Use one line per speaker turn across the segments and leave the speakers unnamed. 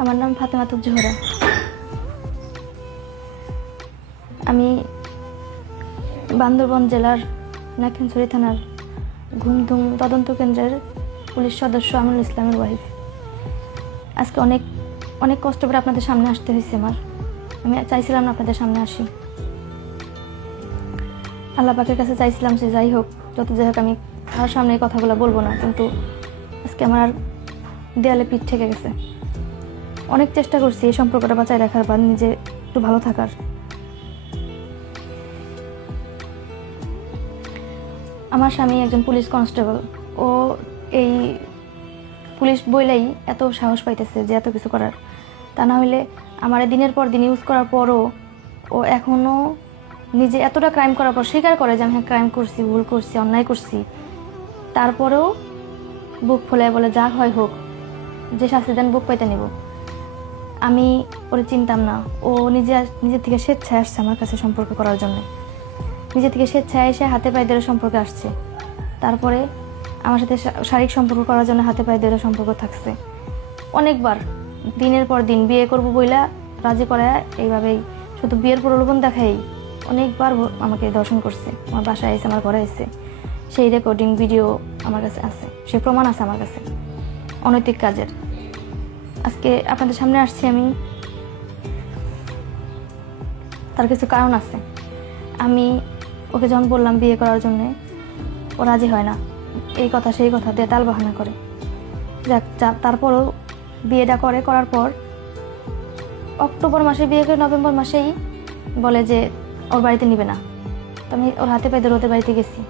আমার নাম ফাতেমা জোহরা। আমি বান্দরবন জেলার নাকিনছড়ি থানার ঘুমধুম তদন্ত কেন্দ্রের পুলিশ সদস্য আমিনুল ইসলামের ওয়াইফ আজকে অনেক অনেক কষ্ট করে আপনাদের সামনে আসতে হয়েছে আমার। আমি চাইছিলাম না আপনাদের সামনে আসি। আল্লাহ পাকের কাছে চাইছিলাম যে যাই হোক, যত যাই হোক আমি তার সামনে এই কথাগুলো বলব না, কিন্তু আজকে আমার আর দেয়ালে পিঠ থেকে গেছে। অনেক চেষ্টা করছি এই সম্পর্কটা বাঁচায় রাখার বা নিজে একটু ভালো থাকার। আমার স্বামী একজন পুলিশ কনস্টেবল। ও এই পুলিশ বইলেই এত সাহস পাইতেছে যে এত কিছু করার। তা না হলে আমার দিনের পর দিন ইউজ করার পরও ও এখনও নিজে এতটা ক্রাইম করার পর স্বীকার করে যে আমি হ্যাঁ ক্রাইম করছি, ভুল করছি, অন্যায় করছি। তারপরেও বুক ফুলে বলে, যা হয় হোক, যে শাস্তি দেন বুক পাইতে নিব। আমি ওরে চিনতাম না। ও নিজে নিজের থেকে স্বেচ্ছায় আসছে আমার কাছে সম্পর্ক করার জন্য। নিজে থেকে স্বেচ্ছায় এসে হাতে পায়ে ধরে সম্পর্কে আসছে। তারপরে আমার সাথে শারীরিক সম্পর্ক করার জন্য হাতে পায়ে ধরে সম্পর্ক থাকছে। অনেকবার, দিনের পর দিন বিয়ে করব বইলা রাজি করায় এইভাবেই শুধু বিয়ের প্রলোভন দেখাই অনেকবার আমাকে দর্শন করছে। আমার বাসায় এসে আমার ঘরে এসে সেই রেকর্ডিং ভিডিও আমার কাছে আছে সেই প্রমাণ আছে আমার কাছে। অনৈতিক কাজের। আজকে আপনাদের সামনে আসছি আমি। তার কিছু কারণ আছে। আমি ওকে যখন বললাম বিয়ে করার জন্যে, ও রাজি হয় না। এই কথা, সেই কথা দিয়ে তাল বাহানা করে। যাক, যা, তারপরও বিয়েটা করে, করার পর অক্টোবর মাসে বিয়ে করে নভেম্বর মাসেই বলে যে ওর বাড়িতে নিবে না। তো আমি ওর হাতে পায়ে ওদের বাড়িতে গেছি।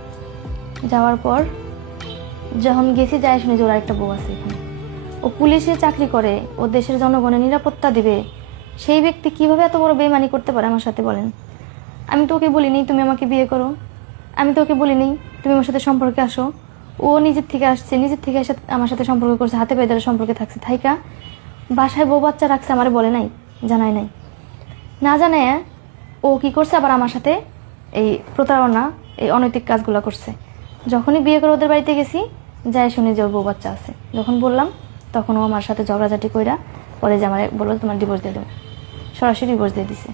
যাওয়ার পর যখন গেছি, যাই শুনে যে ওর একটা বউ আছে এখানে। ও পুলিশে চাকরি করে, ও দেশের জনগণের নিরাপত্তা দিবে। সেই ব্যক্তি কীভাবে এত বড় বেমানি করতে পারে আমার সাথে বলেন? আমি তো ওকে বলিনি, তুমি আমাকে বিয়ে করো। আমি তো ওকে বলিনি, তুমি আমার সাথে সম্পর্কে আসো। ও নিজের থেকে আসছে, নিজের থেকে এসে আমার সাথে সম্পর্ক করছে, হাতে পায়ে ধরে সম্পর্কে থাকছে। থাইকা বাসায় বউ বাচ্চা রাখছে আমার বলে নাই জানাই নাই। না জানে ও কি করছে আবার আমার সাথে? এই প্রতারণা, এই অনৈতিক কাজগুলো করছে। যখনই বিয়ে করে ওদের বাড়িতে গেছি যাই শুনে যে ওর বউ বাচ্চা আছে। যখন বললাম তখন ও আমার সাথে ঝগড়াঝাটি কইরা পরে যে আমার বলল তোমার ডিভোর্স দিয়ে দেবো। সরাসরি ডিভোর্স দিয়ে দিছে।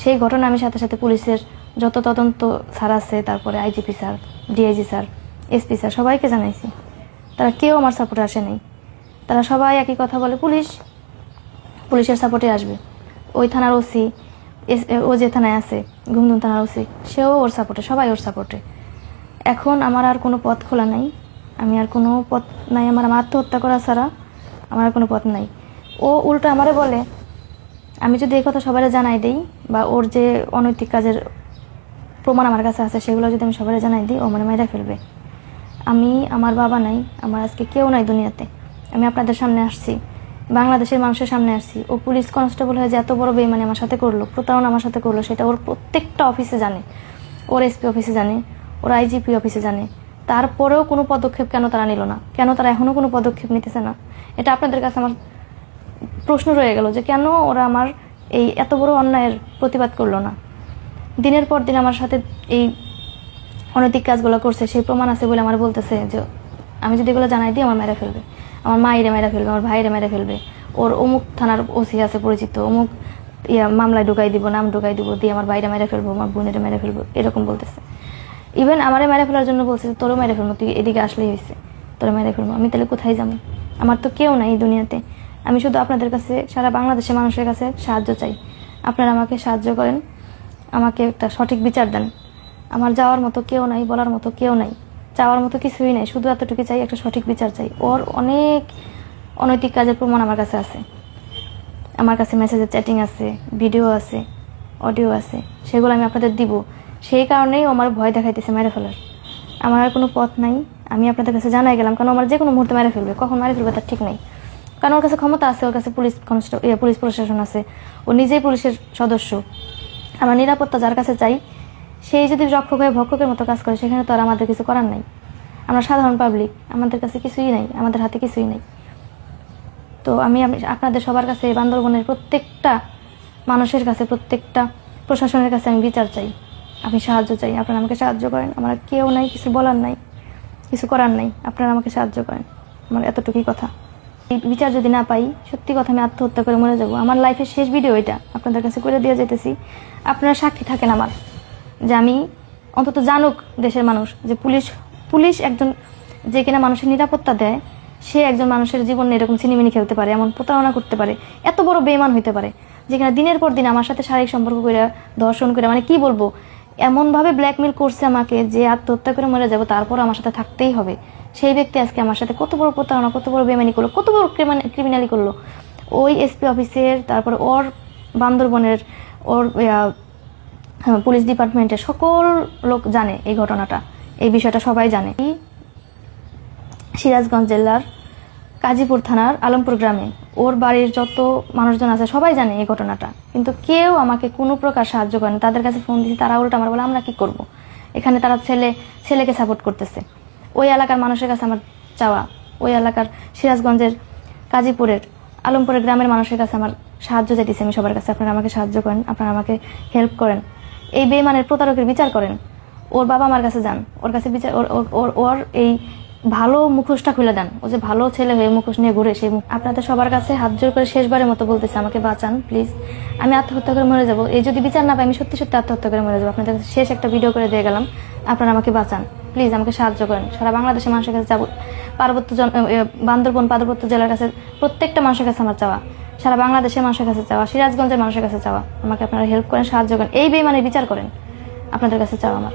সেই ঘটনা আমি সাথে সাথে পুলিশের যত তদন্ত স্যার আছে, তারপরে IGP sir, DIG sir, SP sir, সবাইকে জানাইছি। তারা কেউ আমার সাপোর্টে আসে নাই। তারা সবাই একই কথা বলে, পুলিশ, পুলিশের সাপোর্টে আসবে। ওই থানার ওসি ও যে থানায় আছে ঘুমধুম থানার ওসি, সেও ওর সাপোর্টে সবাই ওর সাপোর্টে এখন আমার আর কোনো পথ খোলা নাই। আমি আর কোনো পথ নাই। আমার আমার আত্মহত্যা করা ছাড়া আমার কোনো পথ নাই। ও উল্টো আমারে বলে, আমি যদি এই কথা সবাই জানাই দিই বা ওর যে অনৈতিক কাজের প্রমাণ আমার কাছে আছে, সেগুলো যদি আমি সবাই জানাই দিই, ও মানে মাইরা ফেলবে। আমি, আমার বাবা নাই, আমার আজকে কেউ নাই দুনিয়াতে। আমি আপনাদের সামনে আসছি, বাংলাদেশের মানুষের সামনে আসছি। ও পুলিশ কনস্টেবল হয়ে যে এত বড় বেইমানি আমার সাথে করল, প্রতারণা আমার সাথে করল, সেটা ওর প্রত্যেকটা অফিসে জানে। ওর এসপি অফিসে জানে, ওর আইজিপি অফিসে জানে। তারপরেও কোনো পদক্ষেপ কেন তারা নিল না? কেন তারা এখনও কোনো পদক্ষেপ নিতেছে না? এটা আপনাদের কাছে আমার প্রশ্ন রয়ে গেল যে কেন ওরা আমার এই এত বড় অন্যায়ের প্রতিবাদ করল না? দিনের পর দিন আমার সাথে এই অনৈতিক কাজগুলো করছে, সেই প্রমাণ আছে বলে আমার বলতেছে যে আমি যদি এগুলো জানাই দিই, আমার মেরে ফেলবে। আমার মায়েরে মেরে ফেলবে, আমার ভাইরে মেরে ফেলবে। ওর অমুক থানার ওসি আছে পরিচিত, অমুক ইয়া মামলায় ঢুকাই দিব, নাম ঢুকাই দিব, দিয়ে আমার বাইরে মেরে ফেলব, আমার বোনের মেরে ফেলব, এরকম বলতেছে। ইভেন আমারে মেরে ফেলার জন্য বলছে যে, তোরও মেরে ফেলব, তুই এদিকে আসলেই হয়েছে তোরা মেরে ফেলব। আমি তাহলে কোথায় যাব? আমার তো কেউ নাই এই দুনিয়াতে। আমি শুধু আপনাদের কাছে, সারা বাংলাদেশের মানুষের কাছে সাহায্য চাই। আপনারা আমাকে সাহায্য করেন। আমাকে একটা সঠিক বিচার দেন। আমার যাওয়ার মতো কেউ নাই, বলার মতো কেউ নাই। চাওয়ার মতো কিছুই নাই। শুধু এতটুকু চাই, একটা সঠিক বিচার চাই। ওর অনেক অনৈতিক কাজের প্রমাণ আমার কাছে আছে। আমার কাছে মেসেজের চ্যাটিং আছে ভিডিও আছে অডিও আছে। সেগুলো আমি আপনাদের দিব। সেই কারণেই আমার ভয় দেখাইতেছে মেরে ফেলার। আমার আর কোনো পথ নাই। আমি আপনাদের কাছে জানাই গেলাম কারণ আমার যে কোনো মুহূর্তে মেরে ফেলবে। কখন মেরে ফেলবে তার ঠিক নাই। কারণ ওর কাছে ক্ষমতা আছে ওর কাছে পুলিশ কনস্টেবল ইয়ে, পুলিশ প্রশাসন আছে। ও নিজেই পুলিশের সদস্য। আমরা নিরাপত্তা যার কাছে চাই সেই যদি রক্ষক হয়ে ভক্ষকের মতো কাজ করে সেখানে তো আর আমাদের কিছু করার নাই। আমরা সাধারণ পাবলিক আমাদের কাছে কিছুই নাই আমাদের হাতে কিছুই নাই। তো আমি- আপনাদের সবার কাছে বান্দরবনের প্রত্যেকটা মানুষের কাছে প্রত্যেকটা প্রশাসনের কাছে আমি বিচার চাই। আমি সাহায্য চাই, আপনারা আমাকে সাহায্য করেন। আমার কেউ নাই, কিছু বলার নাই, কিছু করার নাই, আপনারা আমাকে সাহায্য করেন। আমার এতটুকুই কথা। এই বিচার যদি না পাই, সত্যি কথা আমি আত্মহত্যা করে মরে যাব। আমার লাইফের শেষ ভিডিও এটা, আপনাদের কাছে করে দিয়ে যেতেছি আপনারা সাক্ষী থাকেন আমার, যে আমি অন্তত জানুক দেশের মানুষ, যে পুলিশ পুলিশ একজন যে কিনা মানুষের নিরাপত্তা দেয়, সে একজন মানুষের জীবন এরকম সিনেমিনি খেলতে পারে, এমন প্রতারণা করতে পারে, এত বড় বেমান হইতে পারে যেখানে দিনের পর দিন আমার সাথে শারীরিক সম্পর্ক করে ধর্ষণ করে মানে কি বলব? এমনভাবে ব্ল্যাকমেল করছে আমাকে যে আত্মহত্যা করে মরে যাব তারপর আমার সাথে থাকতেই হবে। সেই ব্যক্তি আজকে আমার সাথে কত বড় প্রতারণা কত বড় বেমানি করল কত বড় ক্রিমিনালি করল। ওই এসপি অফিসের তারপর ওর বান্দরবনের ওর হ্যাঁ, পুলিশ ডিপার্টমেন্টের সকল লোক জানে এই ঘটনাটা। এই বিষয়টা সবাই জানে। সিরাজগঞ্জ জেলার কাজীপুর থানার আলমপুর গ্রামে। ওর বাড়ির যত মানুষজন আছে, সবাই জানে এই ঘটনাটা। কিন্তু কেউ আমাকে কোনো প্রকার সাহায্য করেন। তাদের কাছে ফোন দিয়েছি তারা উল্টা আমার বলে, আমরা কি করব। এখানে তারা ছেলে, ছেলেকে সাপোর্ট করতেছে। ওই এলাকার মানুষের কাছে আমার চাওয়া। ওই এলাকার সিরাজগঞ্জের কাজীপুরের আলমপুরের গ্রামের মানুষের কাছে আমার সাহায্য চাইতেছি আমি সবার কাছে। আপনারা আমাকে সাহায্য করেন, আপনারা আমাকে হেল্প করেন। এই বেমানের প্রতারকের বিচার করেন। ওর বাবা আমার কাছে যান। ওর কাছে বিচার, ওর, ওর- ওর ওর এই ভালো মুখোশটা খুলে দেন। ও যে ভালো ছেলে হয়ে মুখোশ নিয়ে ঘুরে সেই আপনাদের সবার কাছে হাত জোর করে শেষবারের মতো বলতেছে, আমাকে বাঁচান প্লিজ আমি আত্মহত্যা করে মরে যাব। এই যদি বিচার না পাই, আমি সত্যি সত্যি আত্মহত্যা করে মরে যাব। আপনাদের কাছে শেষ একটা ভিডিও করে দিয়ে গেলাম। আপনারা আমাকে বাঁচান প্লিজ আমাকে সাহায্য করেন। সারা বাংলাদেশের মানুষের কাছে যাব পার্বত্য বান্দরবন, পার্বত্য জেলার কাছে প্রত্যেকটা মানুষের কাছে আমার চাওয়া। সারা বাংলাদেশের মানুষের কাছে চাওয়া, সিরাজগঞ্জের মানুষের কাছে চাওয়া। আমাকে আপনারা হেল্প করেন, সাহায্য করেন। এই বেমানের বিচার করেন। আপনাদের কাছে চাওয়া আমার।